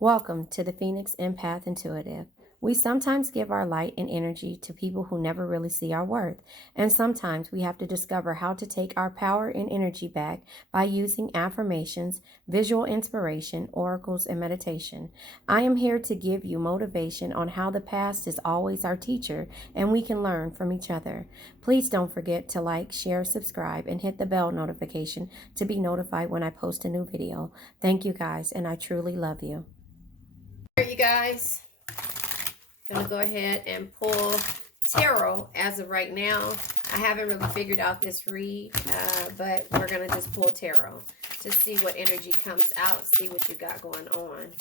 Welcome to the Phoenix Empath Intuitive. We sometimes give our light and energy to people who never really see our worth, and sometimes we have to discover how to take our power and energy back by using affirmations, visual inspiration, oracles, and meditation. I am here to give you motivation on how the past is always our teacher and we can learn from each other. Please don't forget to like, share, subscribe, and hit the bell notification to be notified when I post a new video. Thank you guys, and I truly love you. You guys, gonna go ahead and pull tarot as of right now. I haven't really figured out this read, but we're gonna just pull tarot to see what energy comes out, see what you got going on.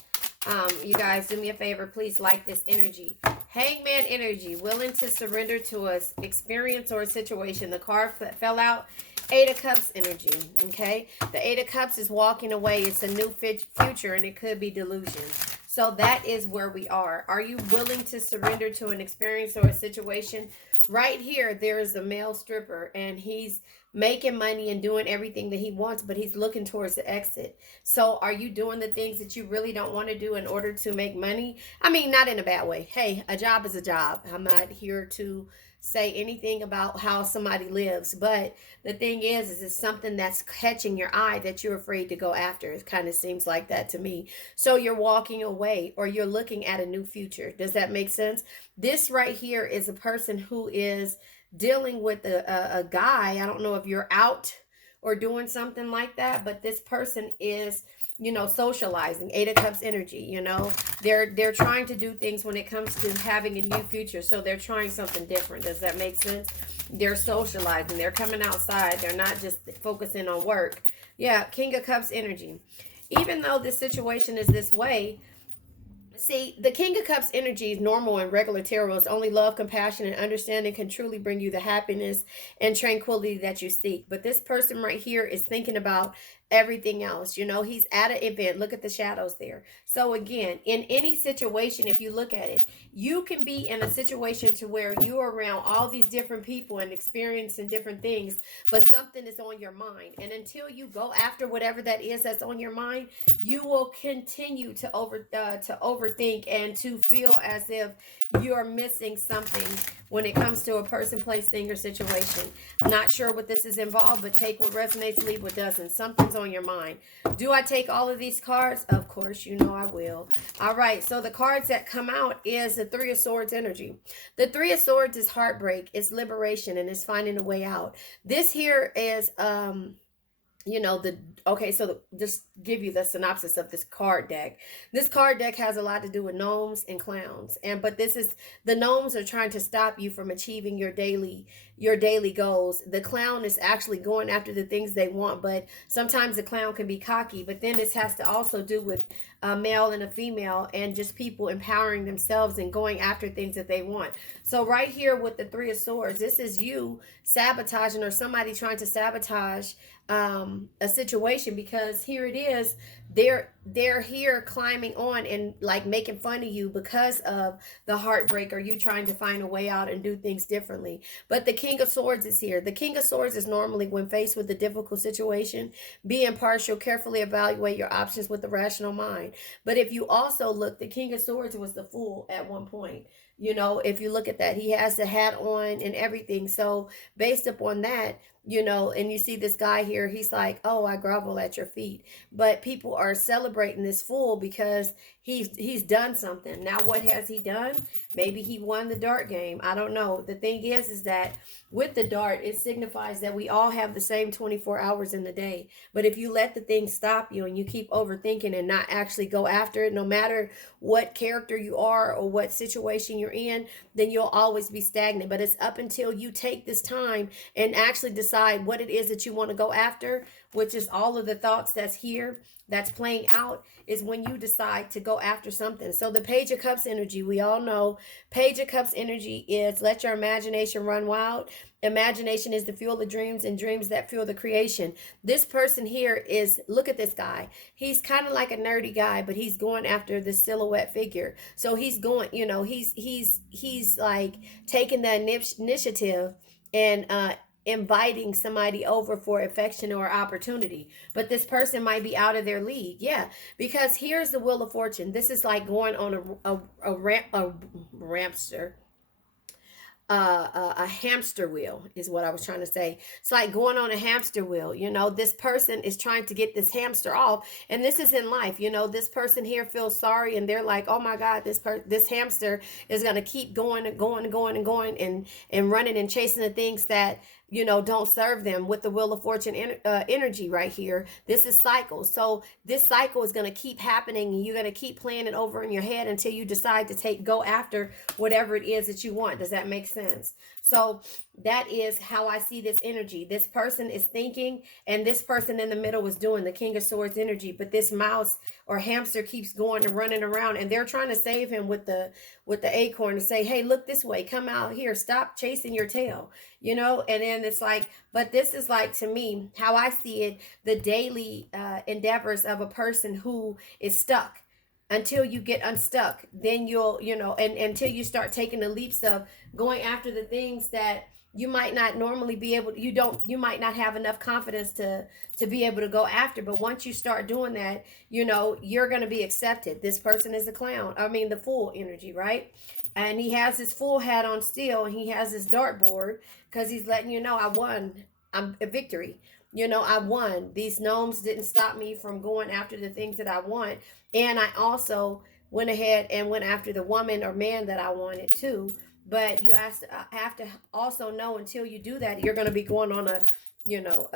You guys, do me a favor, please like this energy. Hangman energy, willing to surrender to an experience or a situation. The card that fell out, Eight of Cups energy, okay? The Eight of Cups is walking away. It's a new future, and it could be delusion. So that is where we are. Are you willing to surrender to an experience or a situation? Right here, there is a male stripper, and he's making money and doing everything that he wants, but he's looking towards the exit. So are you doing the things that you really don't want to do in order to make money? I mean, not in a bad way. Hey, a job is a job. I'm not here to say anything about how somebody lives, but the thing is it's something that's catching your eye that you're afraid to go after. It kind of seems like that to me. So you're walking away, or you're looking at a new future. Does that make sense? This right here is a person who is dealing with a guy. I don't know if you're out or doing something like that, but this person is, you know, socializing. Eight of Cups energy, you know, they're trying to do things when it comes to having a new future. So they're trying something different. Does that make sense? They're socializing, they're coming outside, they're not just focusing on work. Yeah, King of Cups energy. Even though this situation is this way, see, the King of Cups energy is normal and regular tarot. It's only love, compassion, and understanding can truly bring you the happiness and tranquility that you seek. But this person right here is thinking about everything else. You know, he's at an event. Look at the shadows there. So again, in any situation, if you look at it, you can be in a situation to where you're around all these different people and experiencing different things, but something is on your mind. And until you go after whatever that is that's on your mind, you will continue to overthink and to feel as if you're missing something when it comes to a person, place, thing, or situation. I'm not sure what this is involved, but take what resonates, leave what doesn't. Something's on your mind. Do I take all of these cards? Of course, you know I will. All right, so the cards that come out is the Three of Swords energy. The Three of Swords is heartbreak, it's liberation, and it's finding a way out. This here is you know, just give you the synopsis of this card deck. This card deck has a lot to do with gnomes and clowns, but this is, the gnomes are trying to stop you from achieving your daily goals. The clown is actually going after the things they want, but sometimes the clown can be cocky. But then this has to also do with a male and a female, and just people empowering themselves and going after things that they want. So right here with the Three of Swords, this is you sabotaging, or somebody trying to sabotage a situation, because here it is, they're here climbing on and like making fun of you because of the heartbreak, or you trying to find a way out and do things differently. But the King of Swords is here. The King of Swords is normally, when faced with a difficult situation, be impartial, carefully evaluate your options with a rational mind. But if you also look, the King of Swords was the Fool at one point. You know, if you look at that, he has the hat on and everything. So based upon that, you know, and you see this guy here, he's like, oh, I grovel at your feet. But people are celebrating this Fool because he's done something. Now, what has he done? Maybe he won the dart game. I don't know. The thing is that with the dart, it signifies that we all have the same 24 hours in the day. But if you let the thing stop you and you keep overthinking and not actually go after it, no matter what character you are or what situation you're in, then you'll always be stagnant. But it's up until you take this time and actually decide what it is that you want to go after, which is all of the thoughts that's here, that's playing out, is when you decide to go after something. So the Page of Cups energy, we all know Page of Cups energy is let your imagination run wild. Imagination is the fuel of dreams, and dreams that fuel the creation. This person here is, look at this guy. He's kind of like a nerdy guy, but he's going after the silhouette figure. So he's going, you know, he's like taking the initiative and inviting somebody over for affection or opportunity, but this person might be out of their league. Yeah, because here's the Wheel of Fortune. This is like going on a rampster, a hamster wheel is what I was trying to say. It's like going on a hamster wheel. You know, this person is trying to get this hamster off, and this is in life. You know, this person here feels sorry, and they're like, "Oh my God, this hamster is gonna keep going and going and going and going and running and chasing the things that." Don't serve them with the Wheel of Fortune energy right here. This is cycles. So this cycle is going to keep happening, and you're going to keep playing it over in your head until you decide to go after whatever it is that you want. Does that make sense? So that is how I see this energy. This person is thinking, and this person in the middle is doing the King of Swords energy. But this mouse or hamster keeps going and running around, and they're trying to save him with the acorn to say, "Hey, look this way. Come out here. Stop chasing your tail." And then it's like, but this is like, to me, how I see it, the daily endeavors of a person who is stuck. Until you get unstuck, then and until you start taking the leaps of going after the things that you might not normally be able to, you might not have enough confidence to be able to go after. But once you start doing that, you're going to be accepted. This person is the clown, I mean the Fool energy, right? And he has his full hat on still, and he has his dartboard, because he's letting you know, I won. I'm a victory. I won. These gnomes didn't stop me from going after the things that I want. And I also went ahead and went after the woman or man that I wanted too. But you have to also know, until you do that, you're going to be going on a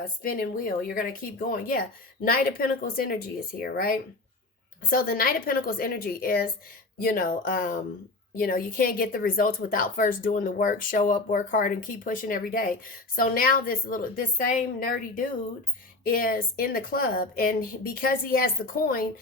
spinning wheel. You're going to keep going. Yeah. Knight of Pentacles energy is here, right? So the Knight of Pentacles energy is, you can't get the results without first doing the work. Show up, work hard, and keep pushing every day. So now this same nerdy dude is in the club, and because he has the coin,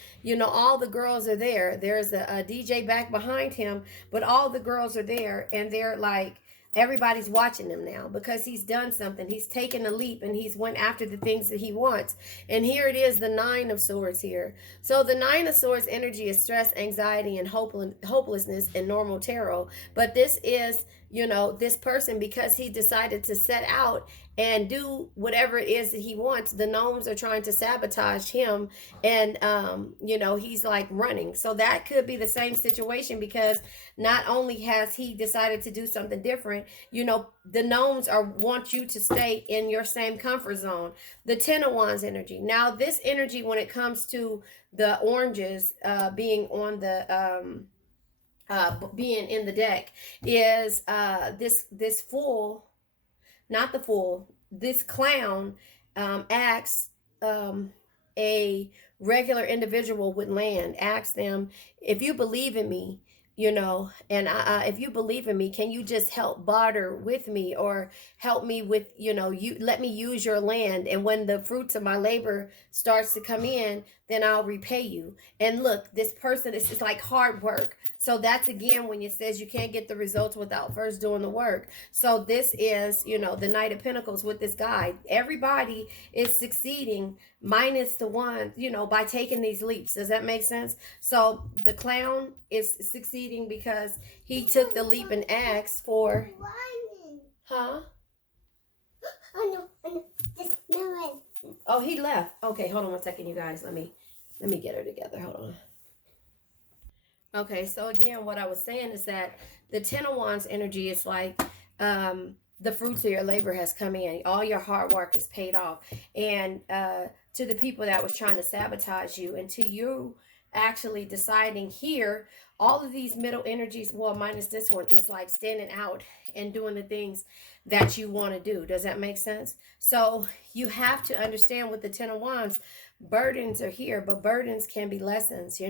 all the girls are there. There's a DJ back behind him, but all the girls are there, and they're like, everybody's watching him now because he's done something. He's taken a leap, and he's went after the things that he wants. And here it is, the Nine of Swords here. So the Nine of Swords energy is stress, anxiety, and hopelessness in normal tarot. But this is, this person, because he decided to set out and do whatever it is that he wants, the gnomes are trying to sabotage him. And he's like running. So that could be the same situation, because not only has he decided to do something different, the gnomes want you to stay in your same comfort zone. The Ten of Wands energy. Now this energy, when it comes to the oranges being on the being in the deck, is this Fool, not the Fool, this clown asks a regular individual with land, asks them, if you believe in me, and if you believe in me, can you just help barter with me, or help me with, you let me use your land, and when the fruits of my labor starts to come in, then I'll repay you. And look, this person is just like hard work. So that's again when it says you can't get the results without first doing the work. So this is, the Knight of Pentacles with this guy. Everybody is succeeding minus the one, by taking these leaps. Does that make sense? So the clown is succeeding because he took the leap and asked for, huh? Oh no, just no. Oh, he left. Okay, hold on 1 second, you guys. Let me get her together. Hold on. Okay, so again, what I was saying is that the Ten of Wands energy is like the fruits of your labor has come in. All your hard work is paid off. And to the people that was trying to sabotage you, and to you actually deciding here, all of these middle energies, well, minus this one, is like standing out and doing the things that you want to do. Does that make sense? So you have to understand, with the Ten of Wands, burdens are here, but burdens can be lessons,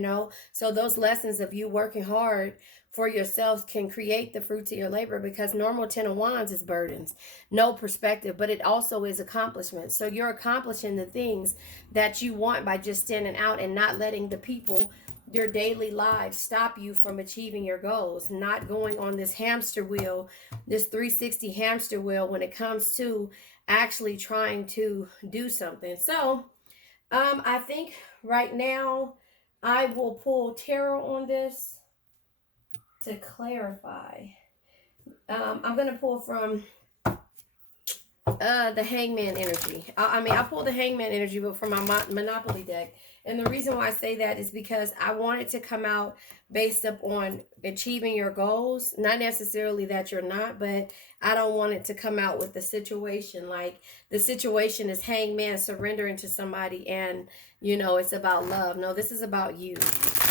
so those lessons of you working hard for yourselves can create the fruits of your labor, because normal Ten of Wands is burdens, no perspective, but it also is accomplishment. So you're accomplishing the things that you want by just standing out and not letting the people, your daily lives, stop you from achieving your goals, not going on this hamster wheel, this 360 hamster wheel, when it comes to actually trying to do something. So I think right now I will pull tarot on this to clarify. I'm going to pull from the Hangman energy. I mean, I pulled the Hangman energy, but from my Monopoly deck. And the reason why I say that is because I want it to come out based up on achieving your goals. Not necessarily that you're not, but I don't want it to come out with the situation. Like the situation is Hangman surrendering to somebody and, you know, it's about love. No, this is about you.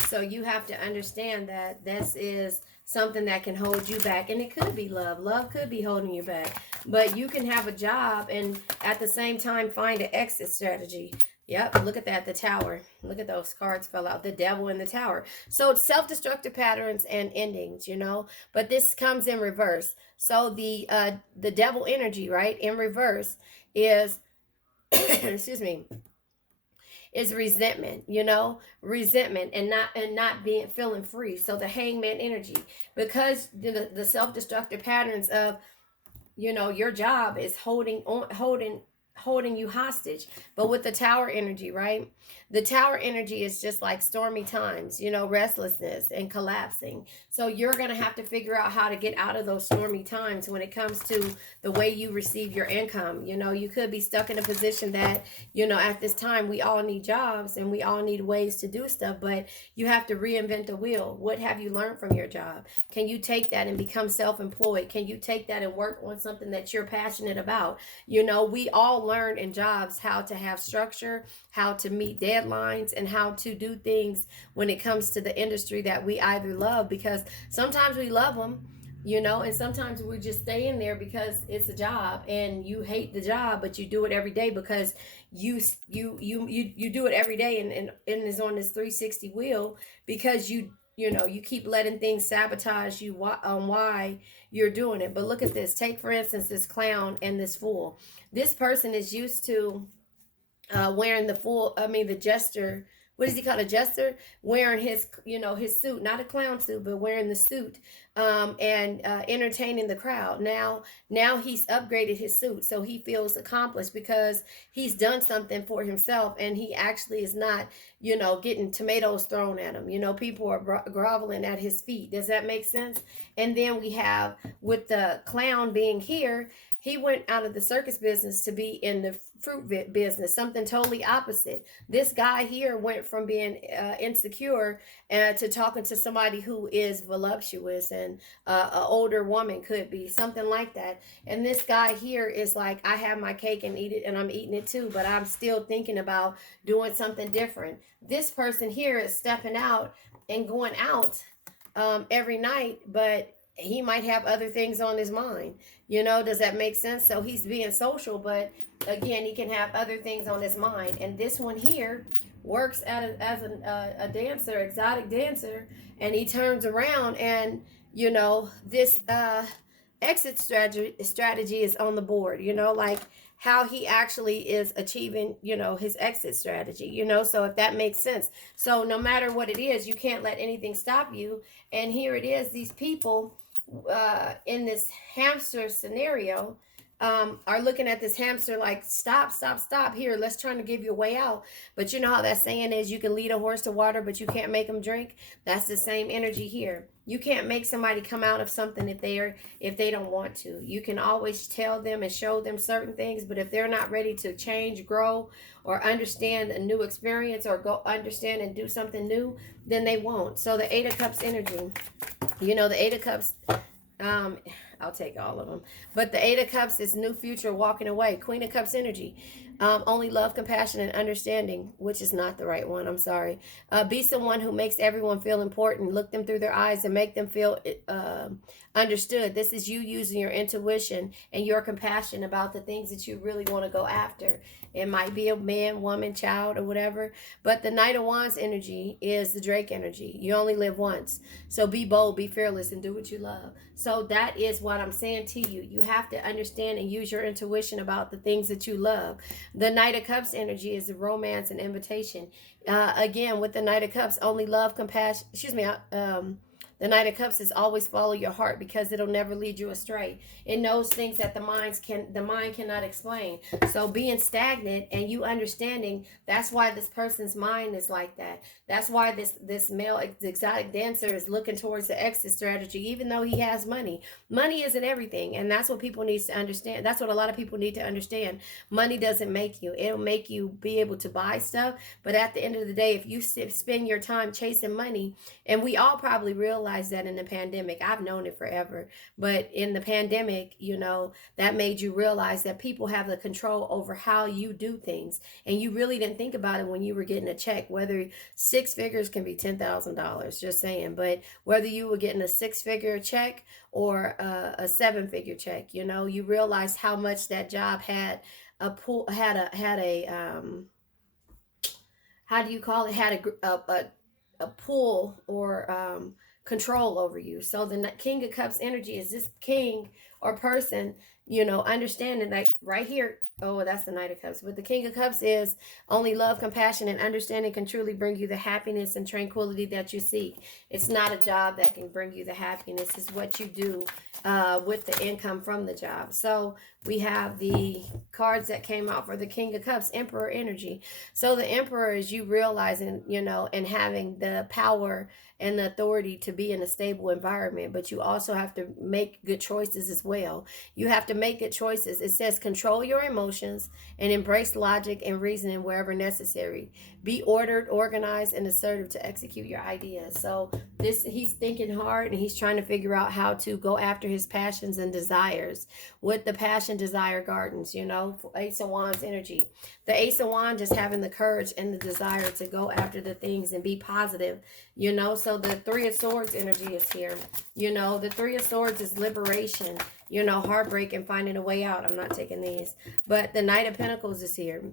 So you have to understand that this is something that can hold you back. And it could be love. Love could be holding you back. But you can have a job and at the same time find an exit strategy. Yep, look at that, the Tower. Look at those cards fell out, the Devil and the Tower. So it's self-destructive patterns and endings, you know, but this comes in reverse. So the Devil energy, right, in reverse is, excuse me, is resentment, you know, resentment and not being feeling free. So the Hangman energy, because the self-destructive patterns of, you know, your job is holding you hostage. But with the Tower energy, right, the Tower energy is just like stormy times, you know, restlessness and collapsing. So you're going to have to figure out how to get out of those stormy times when it comes to the way you receive your income. You know, you could be stuck in a position that, you know, at this time we all need jobs and we all need ways to do stuff, but you have to reinvent the wheel. What have you learned from your job? Can you take that and become self-employed? Can you take that and work on something that you're passionate about? You know, we all learn in jobs how to have structure, how to meet deadlines, and how to do things when it comes to the industry that we either love, because sometimes we love them, you know, and sometimes we just stay in there because it's a job and you hate the job, but you do it every day because you do it every day, and is on this 360 wheel because you know, you keep letting things sabotage you on why you're doing it. But look at this. Take, for instance, this clown and this fool. This person is used to wearing the jester. What does he call a jester? Wearing his, you know, his suit, not a clown suit, but wearing the suit, and entertaining the crowd. Now he's upgraded his suit, so he feels accomplished because he's done something for himself, and he actually is not, you know, getting tomatoes thrown at him. You know, people are groveling at his feet. Does that make sense? And then we have, with the clown being here, he went out of the circus business to be in the fruit business, something totally opposite. This guy here went from being insecure to talking to somebody who is voluptuous, and an older woman could be, something like that. And this guy here is like, I have my cake and eat it, and I'm eating it too, but I'm still thinking about doing something different. This person here is stepping out and going out every night, but he might have other things on his mind. You know, does that make sense? So he's being social, but again, he can have other things on his mind. And this one here works as a dancer, exotic dancer, and he turns around and, you know, this exit strategy is on the board, you know, like how he actually is achieving, you know, his exit strategy, you know, so if that makes sense. So no matter what it is, you can't let anything stop you. And here it is, these people in this hamster scenario are looking at this hamster like, stop, here, let's try to give you a way out. But you know how that saying is, you can lead a horse to water, but you can't make them drink. That's the same energy here. You can't make somebody come out of something if they don't want to. You can always tell them and show them certain things, but if they're not ready to change, grow, or understand a new experience, or go understand and do something new, then they won't. So the Eight of Cups energy, you know, the Eight of Cups, I'll take all of them. But the Eight of Cups is new future, walking away. Queen of Cups energy. Only love, compassion, and understanding, which is not the right one. I'm sorry. Be someone who makes everyone feel important. Look them through their eyes and make them feel understood. This is you using your intuition and your compassion about the things that you really want to go after. It might be a man, woman, child, or whatever. But the Knight of Wands energy is the Drake energy. You only live once. So be bold, be fearless, and do what you love. So that is what I'm saying to you. You have to understand and use your intuition about the things that you love. The Knight of Cups energy is the romance and invitation. Again, with the Knight of Cups, only love, compassion, The Knight of Cups is always follow your heart because it'll never lead you astray. It knows things that the mind cannot explain. So being stagnant and you understanding, that's why this person's mind is like that. That's why this male exotic dancer is looking towards the exit strategy, even though he has money. Money isn't everything, and that's what people need to understand. That's what a lot of people need to understand. Money doesn't make you. It'll make you be able to buy stuff, but at the end of the day, if you spend your time chasing money, and we all probably realized that in the pandemic. I've known it forever, but in the pandemic, that made you realize that people have the control over how you do things, and you really didn't think about it when you were getting a check. Whether six figures can be $10,000, just saying, but whether you were getting a six-figure check or a seven-figure check, you realize how much that job had a pool, had a how do you call it, had a pull or control over you. So the King of Cups energy is this king or person, understanding, like right here. Oh, that's the Knight of Cups. But the King of Cups is only love, compassion, and understanding can truly bring you the happiness and tranquility that you seek. It's not a job that can bring you the happiness. It's what you do with the income from the job. So we have the cards that came out for the King of Cups, Emperor energy. So the Emperor is you realizing, and having the power and the authority to be in a stable environment, but you also have to make good choices as well. You have to make good choices. It says control your emotions and embrace logic and reasoning wherever necessary. Be ordered, organized, and assertive to execute your ideas. So he's thinking hard and he's trying to figure out how to go after his passions and desires with the passion desire gardens, Ace of Wands energy. The Ace of Wands just having the courage and the desire to go after the things and be positive, So the Three of Swords energy is here. The Three of Swords is liberation, heartbreak and finding a way out. I'm not taking these. But the Knight of Pentacles is here.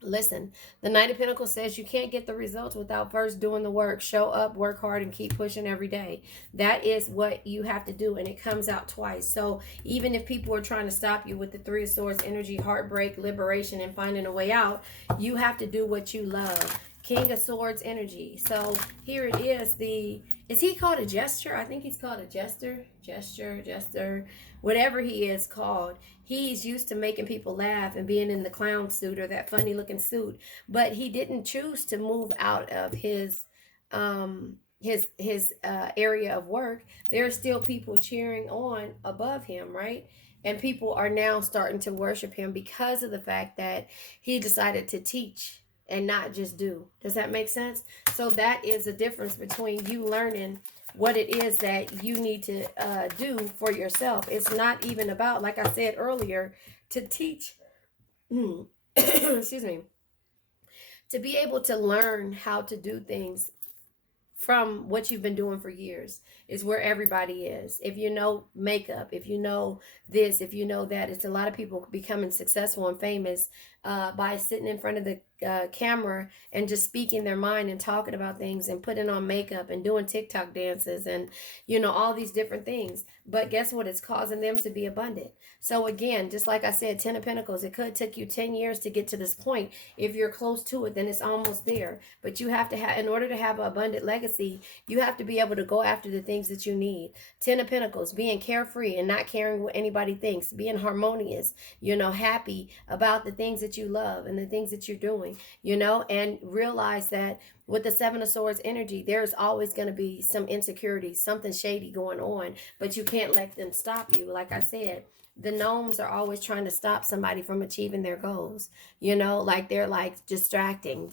Listen, the Knight of Pentacles says you can't get the results without first doing the work. Show up, work hard, and keep pushing every day. That is what you have to do, and it comes out twice. So even if people are trying to stop you with the Three of Swords energy, heartbreak, liberation, and finding a way out, you have to do what you love. King of Swords energy. So here it is. Is he called a jester? I think he's called a jester. Jester. Whatever he is called. He's used to making people laugh and being in the clown suit or that funny looking suit. But he didn't choose to move out of his area of work. There are still people cheering on above him, right? And people are now starting to worship him because of the fact that he decided to teach and not just do. Does that make sense? So that is the difference between you learning what it is that you need to do for yourself. It's not even about, like I said earlier, to teach, excuse me, to be able to learn how to do things from what you've been doing for years is where everybody is. If you know makeup, if you know this, if you know that, it's a lot of people becoming successful and famous by sitting in front of the camera and just speaking their mind and talking about things and putting on makeup and doing TikTok dances and all these different things. But guess what? It's causing them to be abundant. So again, just like I said, 10 of Pentacles, it could take you 10 years to get to this point. If you're close to it, then it's almost there. But you have to have, in order to have an abundant legacy, you have to be able to go after the things that you need. 10 of Pentacles, being carefree and not caring what anybody thinks, being harmonious, happy about the things that you love and the things that you're doing, and realize that with the Seven of Swords energy, there's always going to be some insecurity, something shady going on, but you can't let them stop you. Like I said, the gnomes are always trying to stop somebody from achieving their goals, like they're like distracting.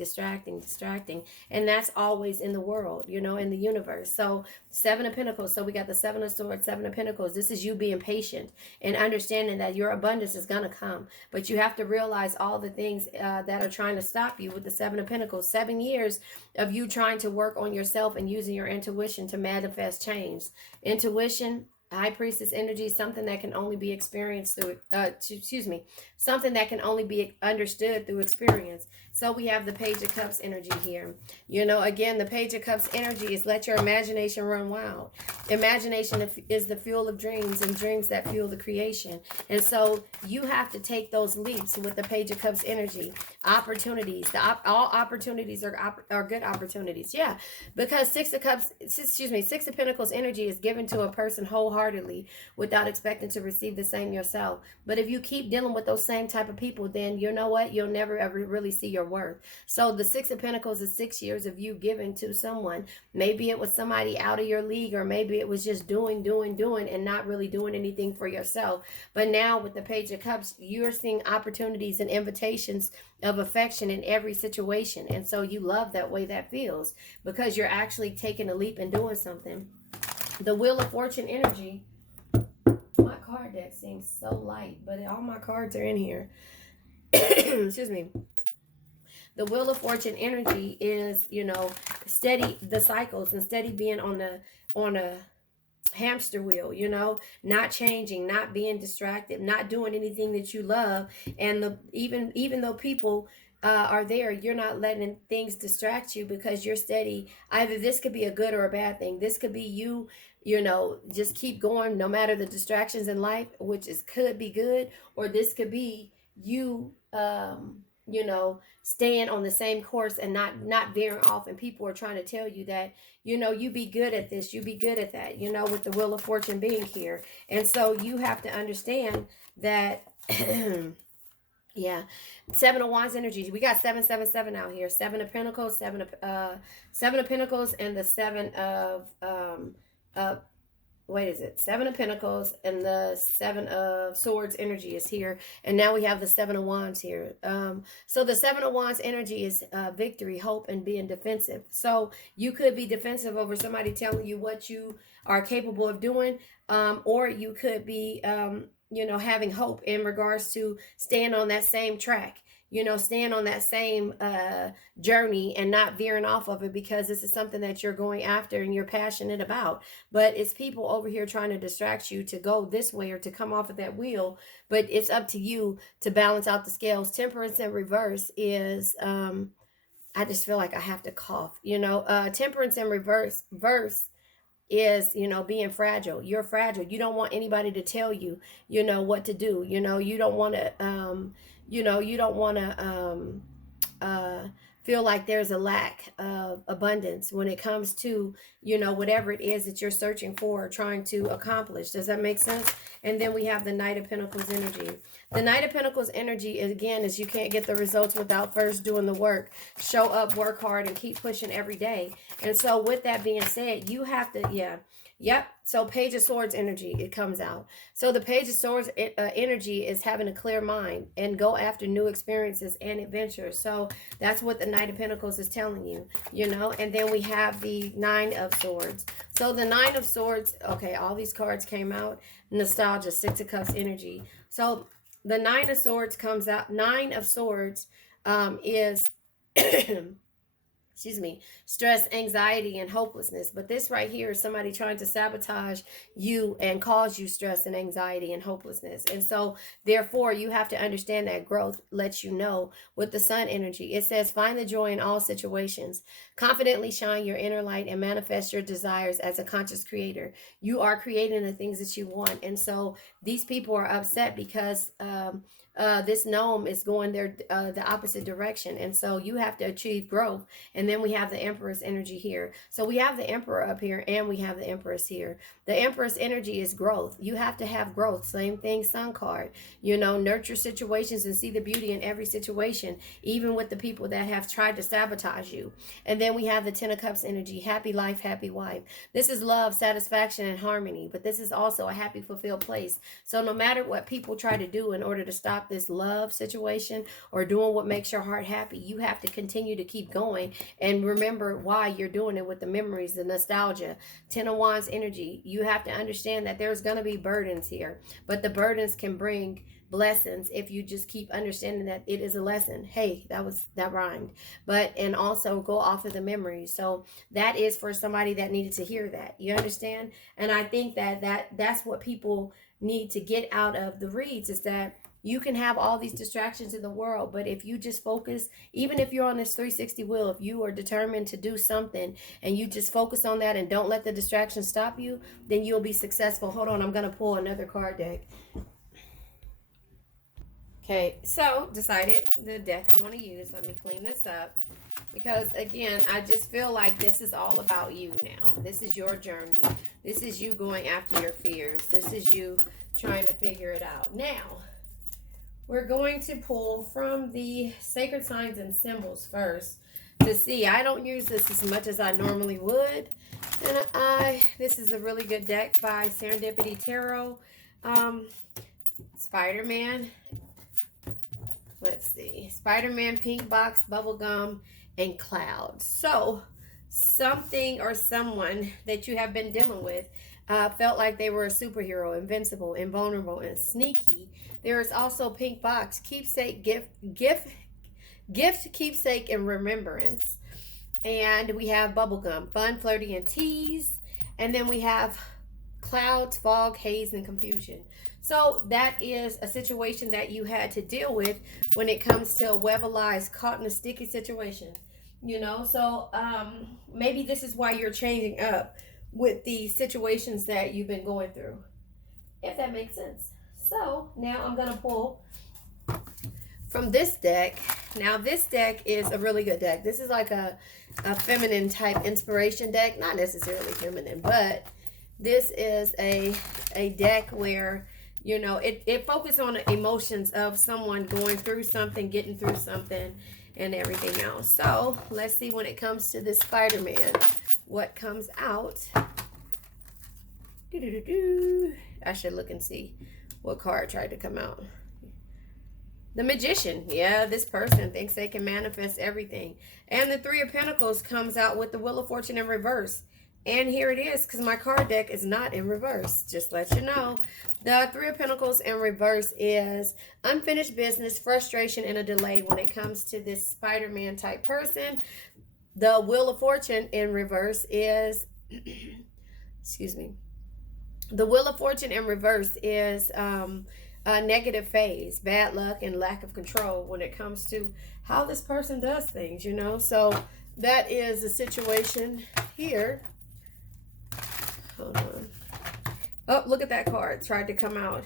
And that's always in the world, in the universe. So 7 of Pentacles. So we got the 7 of Swords, 7 of Pentacles. This is you being patient and understanding that your abundance is going to come. But you have to realize all the things that are trying to stop you with the 7 of Pentacles. 7 years of you trying to work on yourself and using your intuition to manifest change. Intuition, High priestess energy is something that can only be experienced through something that can only be understood through experience. So we have the page of cups energy here. Again, the page of cups energy is let your imagination run wild. Imagination is the fuel of dreams, and dreams that fuel the creation. And so you have to take those leaps with the page of cups energy. Opportunities, all opportunities are good opportunities. Yeah, because six of pentacles energy is given to a person wholeheartedly without expecting to receive the same yourself. But if you keep dealing with those same type of people, then you know what, you'll never ever really see your worth. So the Six of Pentacles is 6 years of you giving to someone. Maybe it was somebody out of your league, or maybe it was just doing and not really doing anything for yourself. But now with the Page of Cups, you're seeing opportunities and invitations of affection in every situation. And so you love that way that feels, because you're actually taking a leap and doing something. The Wheel of Fortune energy. My card deck seems so light, but all my cards are in here. Excuse me. The Wheel of Fortune energy is, steady the cycles, and steady being on a hamster wheel, not changing, not being distracted, not doing anything that you love. And even though people are there, you're not letting things distract you, because you're steady. Either this could be a good or a bad thing. This could be you, just keep going no matter the distractions in life, which could be good, or this could be you, staying on the same course and not veering off, and people are trying to tell you that, you be good at this, you be good at that, with the Wheel of Fortune being here. And so you have to understand that yeah. Seven of Wands energy. We got 777 out here. Seven of Pentacles, Seven of Pentacles, and the Seven of what is it? Seven of Pentacles and the Seven of Swords energy is here. And now we have the Seven of Wands here. So the Seven of Wands energy is victory, hope, and being defensive. So you could be defensive over somebody telling you what you are capable of doing, or you could be, having hope in regards to staying on that same track. Staying on that same journey and not veering off of it, because this is something that you're going after and you're passionate about. But it's people over here trying to distract you to go this way or to come off of that wheel. But it's up to you to balance out the scales. Temperance in reverse is, I just feel like I have to cough. Temperance in verse is, being fragile. You're fragile. You don't want anybody to tell you, what to do. You don't want to, you don't want to feel like there's a lack of abundance when it comes to, whatever it is that you're searching for or trying to accomplish. Does that make sense? And then we have the Knight of Pentacles energy. The Knight of Pentacles energy, again, is you can't get the results without first doing the work. Show up, work hard, and keep pushing every day. And so with that being said, you have to, Yep. So Page of Swords energy, it comes out. So the Page of Swords energy is having a clear mind and go after new experiences and adventures. So that's what the Knight of Pentacles is telling you, And then we have the Nine of Swords. So the Nine of Swords, okay, all these cards came out. Nostalgia, Six of Cups energy. So the Nine of Swords comes out. Nine of Swords is... excuse me, stress, anxiety, and hopelessness. But this right here is somebody trying to sabotage you and cause you stress and anxiety and hopelessness. And so therefore you have to understand that growth lets you know. With the Sun energy, it says, find the joy in all situations, confidently shine your inner light, and manifest your desires as a conscious creator. You are creating the things that you want. And so these people are upset because this gnome is going the opposite direction. And so you have to achieve growth. And then we have the Empress energy here. So we have the Emperor up here and we have the Empress here. The Empress energy is growth. You have to have growth. Same thing, Sun card. Nurture situations and see the beauty in every situation, even with the people that have tried to sabotage you. And then we have the Ten of Cups energy. Happy life, happy wife. This is love, satisfaction, and harmony. But this is also a happy, fulfilled place. So no matter what people try to do in order to stop this love situation or doing what makes your heart happy, you have to continue to keep going and remember why you're doing it with the memories, the nostalgia. Ten of Wands energy. You have to understand that there's going to be burdens here, but the burdens can bring blessings if you just keep understanding that it is a lesson. Hey, that rhymed. But and also go off of the memories. So that is for somebody that needed to hear that. You understand? And I think that's what people need to get out of the reads, is that you can have all these distractions in the world, but if you just focus, even if you're on this 360 wheel, if you are determined to do something and you just focus on that and don't let the distractions stop you, then you'll be successful. Hold on, I'm going to pull another card deck. Okay, so decided the deck I want to use. Let me clean this up. Because again, I just feel like this is all about you now. This is your journey. This is you going after your fears. This is you trying to figure it out. Now, we're going to pull from the sacred signs and symbols first to see. I don't use this as much as I normally would. And this is a really good deck by Serendipity Tarot. Spider-Man. Let's see. Spider-Man, Pink Box, Bubblegum, and Cloud. So, something or someone that you have been dealing with felt like they were a superhero, invincible, invulnerable, and sneaky. There is also Pink Box, keepsake, gift, keepsake, and remembrance. And we have Bubblegum, fun, flirty, and tease. And then we have clouds, fog, haze, and confusion. So that is a situation that you had to deal with when it comes to a web of lies, caught in a sticky situation. You know, so maybe this is why you're changing up with the situations that you've been going through, if that makes sense. So now I'm going to pull from this deck. Now this deck is a really good deck. This is like a feminine type inspiration deck. Not necessarily feminine, but this is a deck where, you know, it focuses on the emotions of someone going through something, getting through something, and everything else. So let's see, when it comes to this Spider-Man, what comes out. I should look and see what card tried to come out. The Magician. Yeah, this person thinks they can manifest everything. And the Three of Pentacles comes out with the Wheel of Fortune in reverse. And here it is, because my card deck is not in reverse. Just let you know. The Three of Pentacles in reverse is unfinished business, frustration, and a delay when it comes to this Spider-Man type person. The Wheel of Fortune in reverse is, excuse me. The Wheel of Fortune in reverse is a negative phase, bad luck, and lack of control when it comes to how this person does things, you know. So that is a situation here. Hold on. Oh, look at that card. It tried to come out.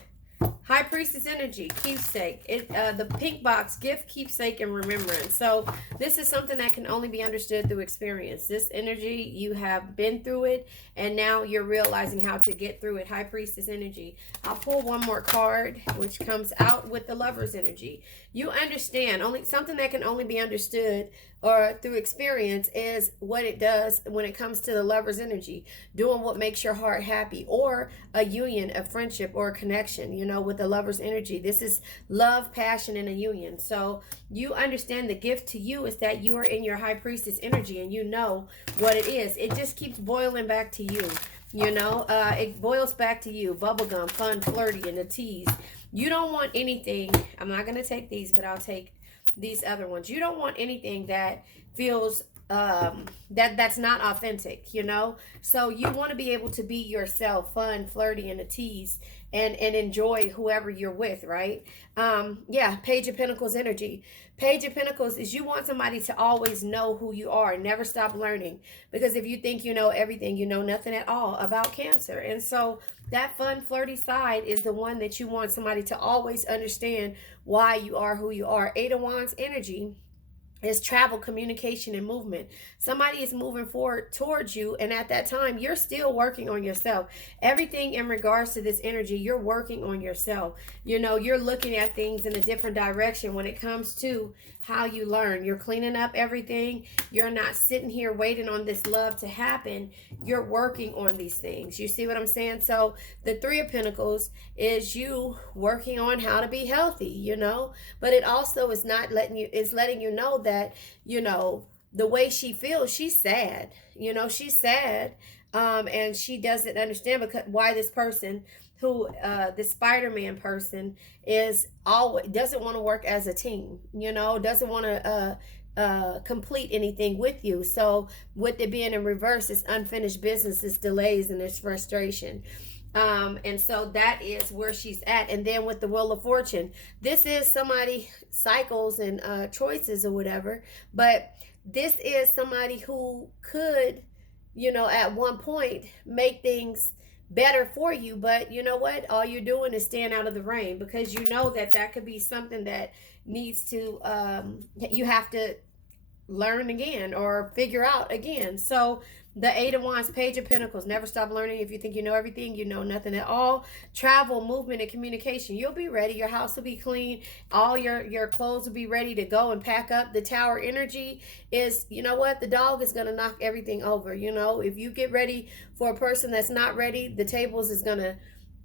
High Priestess energy, keepsake. The Pink Box, gift, keepsake, and remembrance. So this is something that can only be understood through experience. This energy, you have been through it, and now you're realizing how to get through it. High Priestess energy. I'll pull one more card, which comes out with the Lover's energy. You understand, only something that can only be understood or through experience is what it does when it comes to the Lover's energy, doing what makes your heart happy, or a union, a friendship, or a connection, you know, with the Lover's energy. This is love, passion, and a union. So you understand the gift to you is that you are in your High Priestess energy and you know what it is. It just keeps boiling back to you. You know, it boils back to you. Bubblegum, fun, flirty, and a tease. You don't want anything. I'm not going to take these, but I'll take these other ones. You don't want anything that feels that's not authentic, you know. So you want to be able to be yourself, fun, flirty, and a tease, and enjoy whoever you're with, right? Yeah, Page of Pentacles energy. Page of Pentacles is you want somebody to always know who you are, never stop learning, because if you think you know everything, you know nothing at all about Cancer. And so that fun, flirty side is the one that you want somebody to always understand why you are who you are. Eight of Wands energy is travel, communication, and movement. Somebody is moving forward towards you, and at that time, you're still working on yourself. Everything in regards to this energy, you're working on yourself. You know, you're looking at things in a different direction when it comes to how you learn. You're cleaning up everything. You're not sitting here waiting on this love to happen. You're working on these things. You see what I'm saying? So the Three of Pentacles is you working on how to be healthy, you know, but it also is not letting you, it's letting you know that, you know, the way she feels, she's sad. You know, she's sad. And she doesn't understand because why this person who this Spider-Man person is always doesn't want to work as a team, doesn't want to complete anything with you. So with it being in reverse, it's unfinished business, it's delays, and it's frustration. And so that is where she's at. And then with the Wheel of Fortune, this is somebody cycles and choices or whatever, but this is somebody who could, at one point make things better for you. But you know what? All you're doing is staying out of the rain, because you know that could be something that needs to, you have to learn again or figure out again. So the Eight of Wands, Page of Pentacles, never stop learning. If you think you know everything, you know nothing at all. Travel, movement, and communication. You'll be ready. Your house will be clean. All your clothes will be ready to go and pack up. The Tower energy is, you know what? The dog is going to knock everything over. If you get ready for a person that's not ready, the tables is going to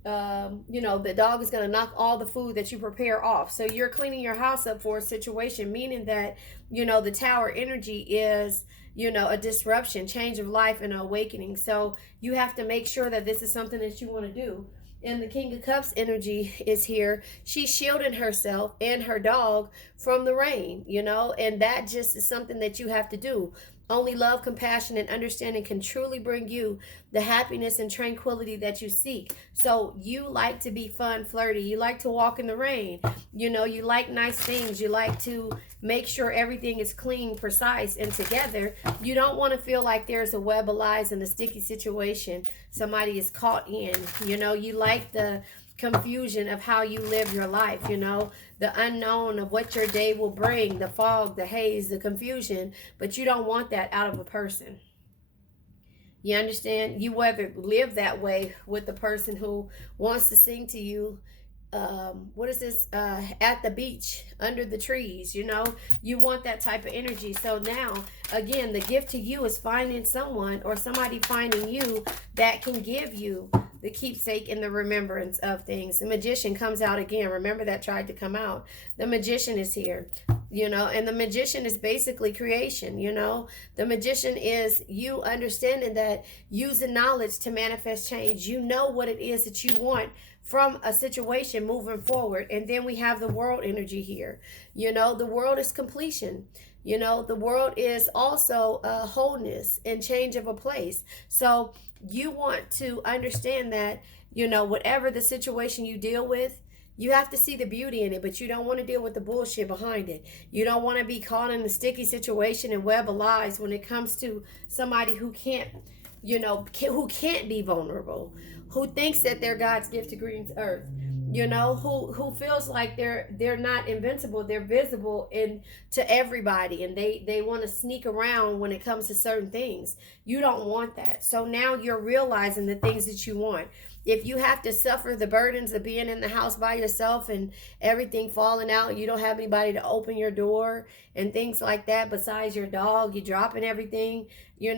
the dog is going to knock all the food that you prepare off. So you're cleaning your house up for a situation, meaning that, the Tower energy is, a disruption, change of life, and an awakening. So you have to make sure that this is something that you want to do. And the King of Cups energy is here. She's shielding herself and her dog from the rain, and that just is something that you have to do. Only love, compassion, and understanding can truly bring you the happiness and tranquility that you seek. So you like to be fun, flirty. You like to walk in the rain. You like nice things. You like to make sure everything is clean, precise, and together. You don't want to feel like there's a web of lies in a sticky situation somebody is caught in. You like the confusion of how you live your life, the unknown of what your day will bring, the fog, the haze, the confusion, but you don't want that out of a person. You understand? You whether live that way with the person who wants to sing to you, what is this, at the beach, under the trees, you want that type of energy. So now, again, the gift to you is finding someone or somebody finding you that can give you the keepsake and the remembrance of things. The Magician comes out again. Remember that tried to come out. The Magician is here, and the Magician is basically creation, The Magician is you understanding that using knowledge to manifest change. You know what it is that you want from a situation moving forward. And then we have the World energy here. The world is completion. The world is also wholeness and change of a place. So you want to understand that, whatever the situation you deal with, you have to see the beauty in it, but you don't want to deal with the bullshit behind it. You don't want to be caught in a sticky situation and web of lies when it comes to somebody who can't, who can't be vulnerable, who thinks that they're God's gift to green earth, who feels like they're not invincible, they're visible to everybody, and they want to sneak around when it comes to certain things. You don't want that. So now you're realizing the things that you want. If you have to suffer the burdens of being in the house by yourself and everything falling out, you don't have anybody to open your door and things like that besides your dog, you're dropping everything, you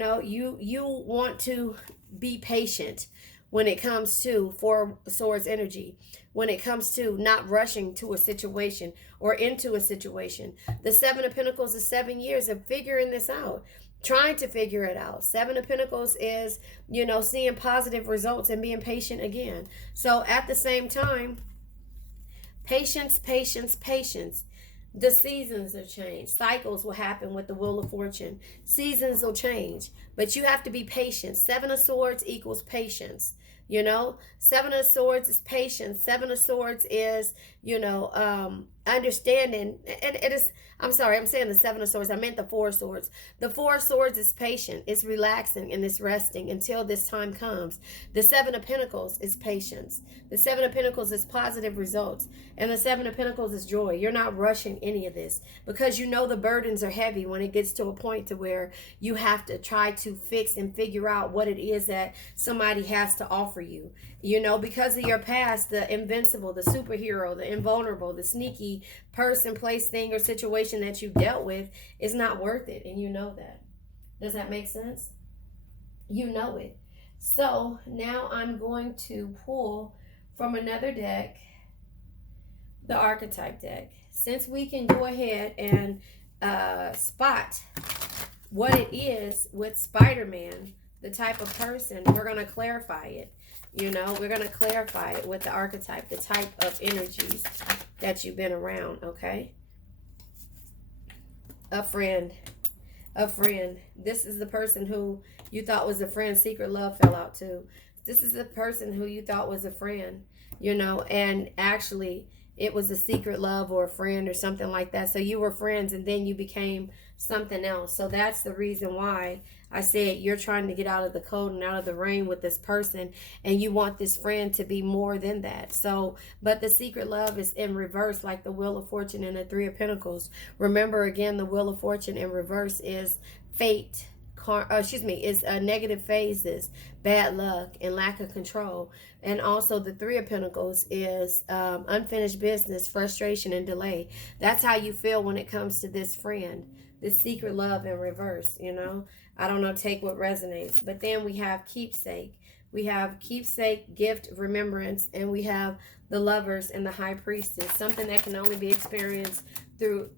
want to be patient when it comes to Four Swords energy, when it comes to not rushing to a situation or into a situation. The Seven of Pentacles is 7 years of figuring this out, trying to figure it out. Seven of Pentacles is, seeing positive results and being patient again. So at the same time, patience, patience, patience. The seasons will change. Cycles will happen with the Wheel of Fortune. Seasons will change, but you have to be patient. Seven of Swords equals patience. Seven of Swords is patience. Seven of Swords is, understanding. And it is, I'm sorry, I'm saying the Seven of Swords. I meant the Four Swords. The Four Swords is patient. It's relaxing and it's resting until this time comes. The Seven of Pentacles is patience. The Seven of Pentacles is positive results. And the Seven of Pentacles is joy. You're not rushing any of this because the burdens are heavy when it gets to a point to where you have to try to fix and figure out what it is that somebody has to offer you. Because of your past, the invincible, the superhero, the invulnerable, the sneaky person, place, thing, or situation that you dealt with is not worth it. And you know that. Does that make sense? You know it. So now I'm going to pull from another deck, the Archetype deck. Since we can go ahead and spot what it is with Spider-Man, the type of person, we're going to clarify it. You know, we're going to clarify it with the archetype, the type of energies that you've been around, okay? A friend. A friend. This is the person who you thought was a friend. Secret love fell out too. This is the person who you thought was a friend, you know, and actually it was a secret love or a friend or something like that. So you were friends and then you became something else. So that's the reason why I said you're trying to get out of the cold and out of the rain with this person, and you want this friend to be more than that. So, but the secret love is in reverse, like the Wheel of Fortune and the Three of Pentacles. Remember, again, the Wheel of Fortune in reverse is fate, is negative phases, bad luck, and lack of control. And also the Three of Pentacles is unfinished business, frustration, and delay. That's how you feel when it comes to this friend, this secret love in reverse, you know. I don't know, take what resonates. But then we have keepsake. We have keepsake, gift, remembrance, and we have the Lovers and the High Priestess. Something that can only be experienced through,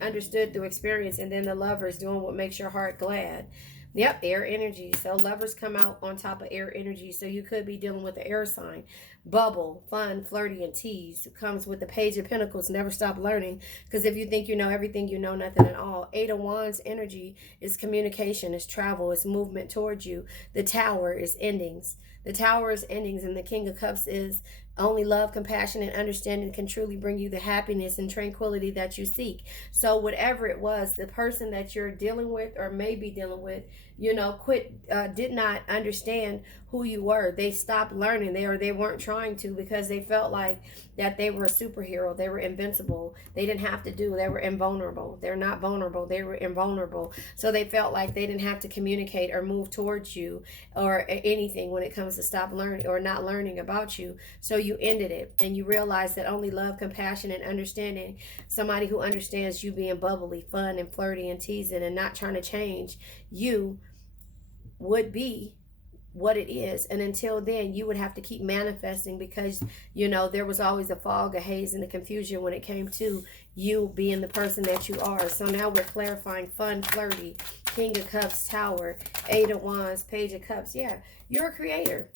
understood through experience. And then the Lovers, doing what makes your heart glad. Yep, air energy. So Lovers come out on top of air energy. So you could be dealing with the air sign. Bubble, fun, flirty, and tease. Comes with the Page of Pentacles. Never stop learning. Because if you think you know everything, you know nothing at all. Eight of Wands energy is communication, is travel, is movement towards you. The Tower is endings. The Tower is endings, and the King of Cups is only love, compassion, and understanding can truly bring you the happiness and tranquility that you seek. So whatever it was, the person that you're dealing with or may be dealing with, you know, did not understand who you were. They stopped learning. They weren't trying to, because they felt like that they were a superhero. They were invincible. They didn't have to do. They were invulnerable. They're not vulnerable. They were invulnerable. So they felt like they didn't have to communicate or move towards you or anything when it comes to stop learning or not learning about you. So you ended it, and you realized that only love, compassion, and understanding, somebody who understands you being bubbly, fun, and flirty, and teasing, and not trying to change you, would be what it is. And until then, you would have to keep manifesting, because, you know, there was always a fog, a haze, and a confusion when it came to you being the person that you are. So now we're clarifying fun, flirty, King of Cups, Tower, Eight of Wands, Page of Cups. Yeah, you're a creator.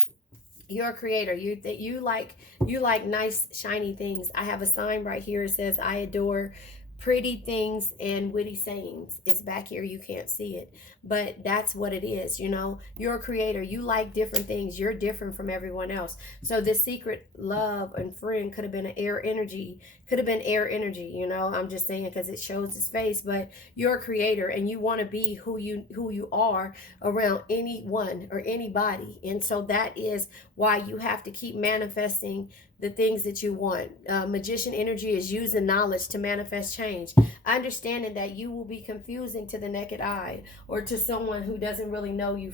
You're a creator. You like nice shiny things. I have a sign right here. It says, I adore pretty things and witty sayings. It's back here, you can't see it, but that's what it is. You know, you're a creator. You like different things. You're different from everyone else. So this secret love and friend could have been an air energy, you know. I'm just saying because it shows his face, but you're a creator, and you want to be who you are around anyone or anybody. And so that is why you have to keep manifesting the things that you want. Magician energy is using knowledge to manifest change. Understanding that you will be confusing to the naked eye, or to someone who doesn't really know you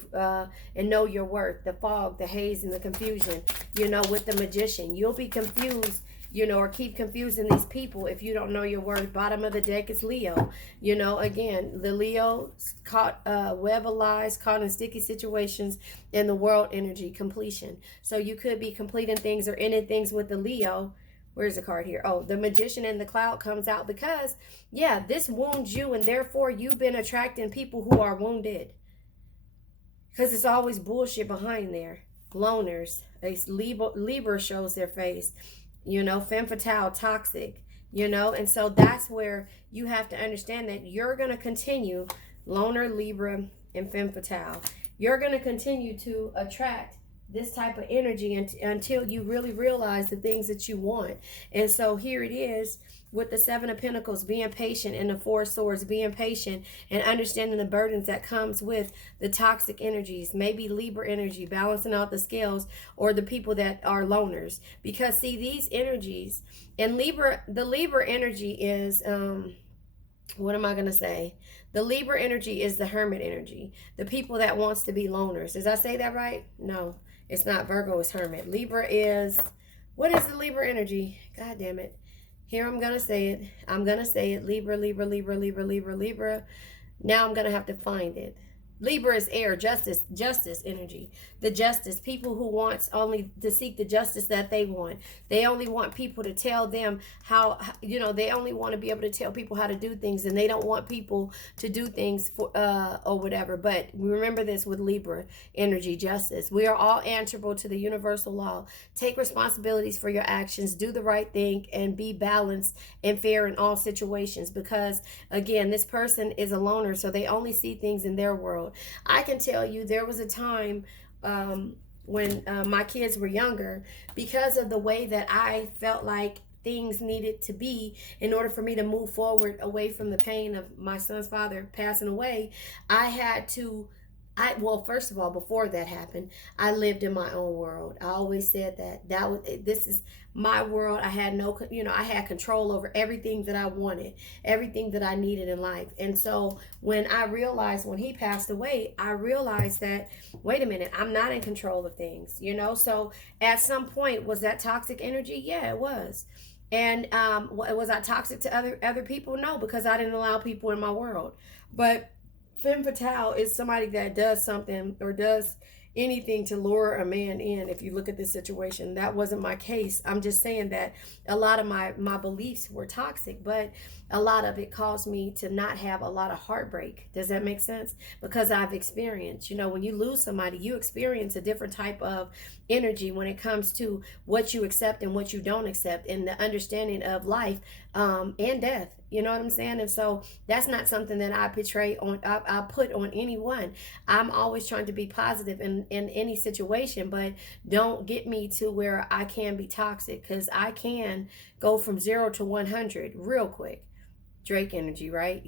and know your worth. The fog, the haze, and the confusion, you know, with the Magician. You'll be confused, you know, or keep confusing these people if you don't know your worth. Bottom of the deck is Leo. You know, again, the Leo caught web of lies, caught in sticky situations, in the world energy, completion. So you could be completing things or ending things with the Leo. Where's the card here? Oh, the Magician in the cloud comes out because, yeah, this wounds you, and therefore you've been attracting people who are wounded. Because it's always bullshit behind there. Loners. Libra shows their face. You know, femme fatale, toxic, you know. And so that's where you have to understand that you're going to continue, loner, Libra, and femme fatale. You're going to continue to attract this type of energy until you really realize the things that you want. And so here it is with the Seven of Pentacles, being patient, and the Four of Swords, being patient and understanding the burdens that comes with the toxic energies, maybe Libra energy, balancing out the scales, or the people that are loners. Because see, these energies, and the Libra energy is, what am I going to say? The Libra energy is the hermit energy, the people that wants to be loners. Did I say that right? No, it's not. Virgo is hermit. Libra is, what is the Libra energy? God damn it. Here, I'm going to say it. I'm going to say it. Libra, Libra, Libra, Libra, Libra, Libra. Now I'm going to have to find it. Libra is air, justice energy. The justice, people who wants only to seek the justice that they want. They only want people to tell them how, they only want to be able to tell people how to do things, and they don't want people to do things for or whatever. But remember this with Libra energy, justice. We are all answerable to the universal law. Take responsibilities for your actions, do the right thing, and be balanced and fair in all situations, because again, this person is a loner, so they only see things in their world. I can tell you there was a time when my kids were younger, because of the way that I felt like things needed to be in order for me to move forward away from the pain of my son's father passing away. I had to well, first of all, before that happened, I lived in my own world. I always said this is my world. I had I had control over everything that I wanted, everything that I needed in life. And so when he passed away, I realized that, wait a minute, I'm not in control of things, So at some point, was that toxic energy? Yeah, it was. And was I toxic to other people? No, because I didn't allow people in my world. But femme fatale is somebody that does something or does anything to lure a man in. If you look at this situation, that wasn't my case. I'm just saying that a lot of my beliefs were toxic, but a lot of it caused me to not have a lot of heartbreak. Does that make sense? Because I've experienced, when you lose somebody, you experience a different type of energy when it comes to what you accept and what you don't accept, and the understanding of life and death. You know what I'm saying? And so that's not something that I I put on anyone. I'm always trying to be positive in any situation, but don't get me to where I can be toxic, because I can go from 0 to 100 real quick. Drake energy, right?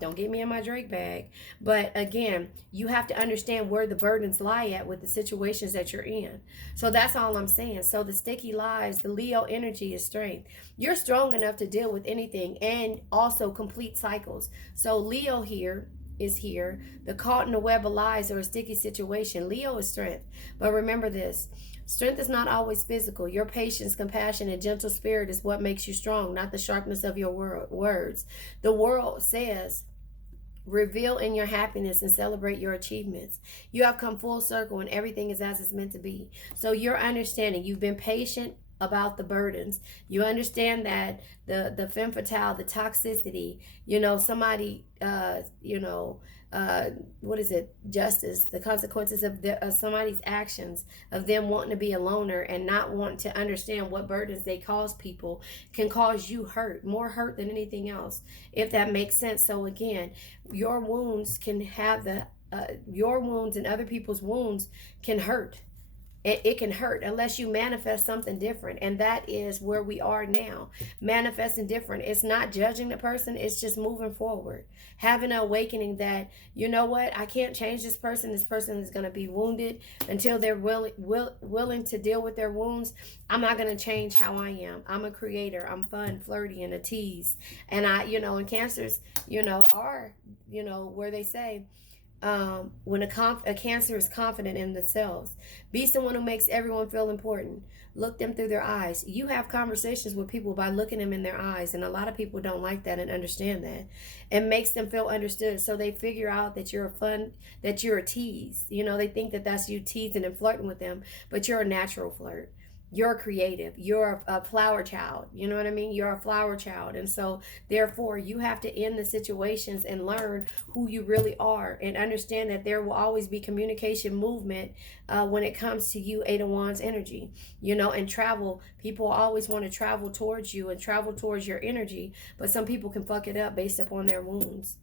Don't get me in my Drake bag. But again, you have to understand where the burdens lie at with the situations that you're in. So that's all I'm saying. So the sticky lies, the Leo energy is strength. You're strong enough to deal with anything and also complete cycles. So Leo is here. The caught in a web of lies or a sticky situation. Leo is strength. But remember this. Strength is not always physical. Your patience, compassion, and gentle spirit is what makes you strong, not the sharpness of your words. The world says, reveal in your happiness and celebrate your achievements. You have come full circle and everything is as it's meant to be. So you're understanding. You've been patient about the burdens. You understand that the femme fatale, the toxicity, somebody, what is it? Justice, the consequences of somebody's actions, of them wanting to be a loner and not wanting to understand what burdens they cause people, can cause you hurt, more hurt than anything else, if that makes sense. So again, your wounds can have your wounds and other people's wounds can hurt. It can hurt unless you manifest something different. And that is where we are now. Manifesting different. It's not judging the person. It's just moving forward. Having an awakening that, you know what? I can't change this person. This person is going to be wounded until they're willing to deal with their wounds. I'm not going to change how I am. I'm a creator. I'm fun, flirty, and a tease. And and Cancers, are, where they say, when a Cancer is confident in themselves. Be someone who makes everyone feel important. Look them through their eyes. You have conversations with people by looking them in their eyes, and a lot of people don't like that and understand that. It makes them feel understood, so they figure out that you're a tease. They think that that's you teasing and flirting with them, but you're a natural flirt. You're creative. You're a flower child. You know what I mean? You're a flower child. And so therefore you have to end the situations and learn who you really are, and understand that there will always be communication movement when it comes to you, Eight of Wands energy, and travel. People always want to travel towards you and travel towards your energy, but some people can fuck it up based upon their wounds,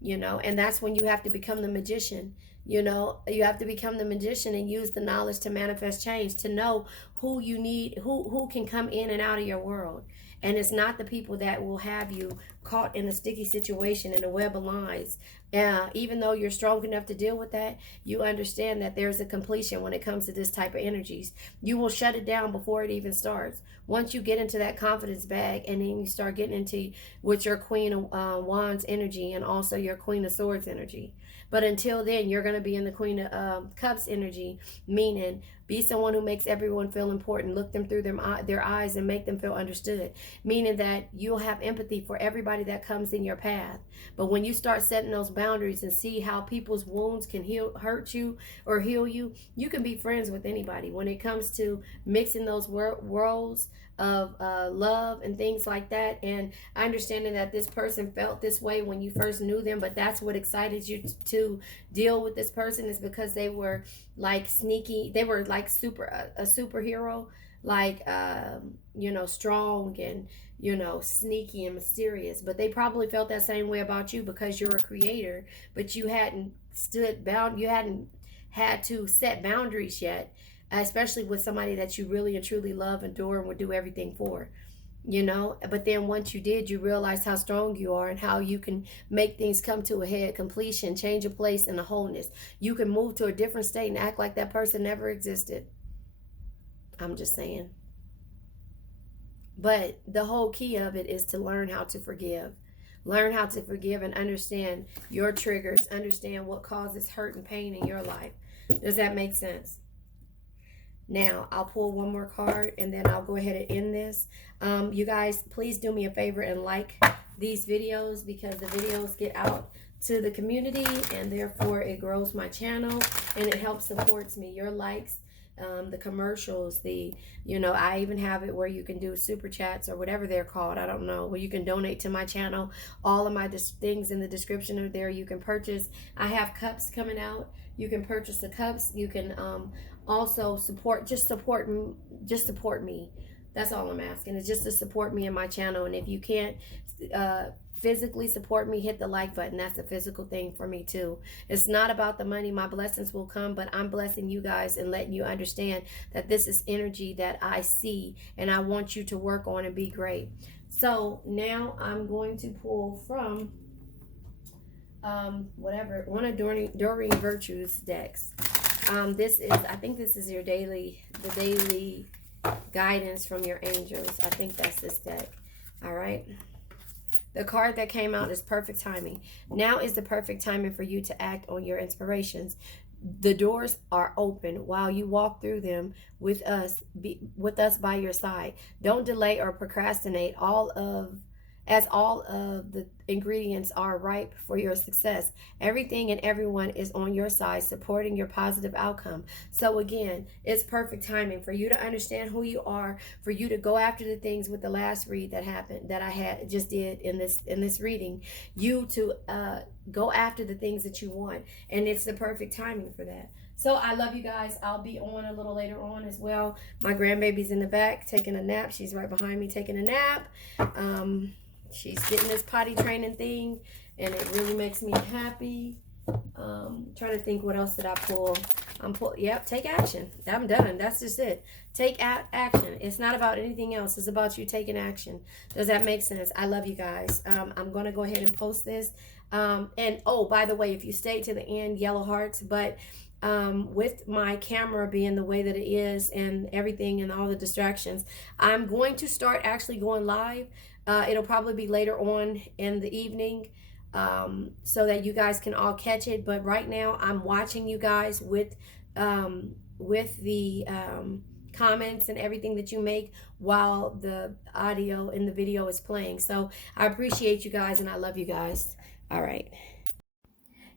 and that's when you have to become the magician. You have to become the magician and use the knowledge to manifest change, to know who you need, who can come in and out of your world. And it's not the people that will have you caught in a sticky situation, in a web of lies. Even though you're strong enough to deal with that, you understand that there's a completion when it comes to this type of energies. You will shut it down before it even starts. Once you get into that confidence bag, and then you start getting into with your Queen of Wands energy and also your Queen of Swords energy. But until then, you're going to be in the Queen of Cups energy, meaning be someone who makes everyone feel important. Look them through their eyes and make them feel understood, meaning that you'll have empathy for everybody that comes in your path. But when you start setting those boundaries and see how people's wounds can hurt you or heal you, you can be friends with anybody. When it comes to mixing those worlds of love and things like that, and understanding that this person felt this way when you first knew them, but that's what excited you to deal with this person, is because they were like sneaky, they were like a superhero, like strong and sneaky and mysterious. But they probably felt that same way about you because you're a creator, but you hadn't you hadn't had to set boundaries yet, especially with somebody that you really and truly love, adore, and would do everything for. But then once you did, you realize how strong you are and how you can make things come to a head, completion, change a place, and a wholeness. You can move to a different state and act like that person never existed. I'm just saying. But the whole key of it is to learn how to forgive. Learn how to forgive and understand your triggers, understand what causes hurt and pain in your life. Does that make sense? Now, I'll pull one more card and then I'll go ahead and end this. You guys, please do me a favor and like these videos, because the videos get out to the community and therefore it grows my channel and it helps supports me. Your likes, the commercials, I even have it where you can do super chats or whatever they're called. I don't know, where you can donate to my channel. All of my things in the description are there. You can purchase. I have cups coming out. You can purchase the cups. You can also support me. That's all I'm asking, is just to support me and my channel. And if you can't physically support me, hit the like button. That's a physical thing for me too. It's not about the money. My blessings will come, but I'm blessing you guys and letting you understand that this is energy that I see and I want you to work on and be great. So now I'm going to pull from one of Doreen Virtue's decks. I think this is the daily guidance from your angels. I think that's this deck. All right. The card that came out is perfect timing. Now is the perfect timing for you to act on your inspirations. The doors are open while you walk through them with us by your side. Don't delay or procrastinate. All of the ingredients are ripe for your success. Everything and everyone is on your side, supporting your positive outcome. So again, it's perfect timing for you to understand who you are, for you to go after the things with the last read that happened, that I just did in this reading. You to go after the things that you want, and it's the perfect timing for that. So I love you guys. I'll be on a little later on as well. My grandbaby's in the back taking a nap. She's right behind me taking a nap. She's getting this potty training thing, and it really makes me happy. Trying to think what else did I pull. Yep, take action. I'm done. That's just it. Take action. It's not about anything else. It's about you taking action. Does that make sense? I love you guys. I'm going to go ahead and post this. And oh, by the way, if you stay to the end, yellow hearts. But with my camera being the way that it is and everything and all the distractions, I'm going to start actually going live. It'll probably be later on in the evening, so that you guys can all catch it. But right now I'm watching you guys with the comments and everything that you make while the audio in the video is playing. So I appreciate you guys and I love you guys. All right.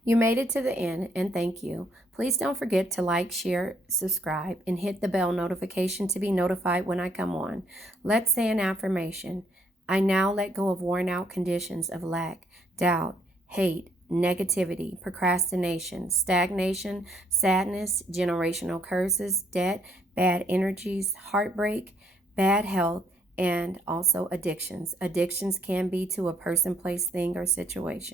You made it to the end, and thank you. Please don't forget to like, share, subscribe, and hit the bell notification to be notified when I come on. Let's say an affirmation. I now let go of worn out conditions of lack, doubt, hate, negativity, procrastination, stagnation, sadness, generational curses, debt, bad energies, heartbreak, bad health, and also addictions. Addictions can be to a person, place, thing, or situation.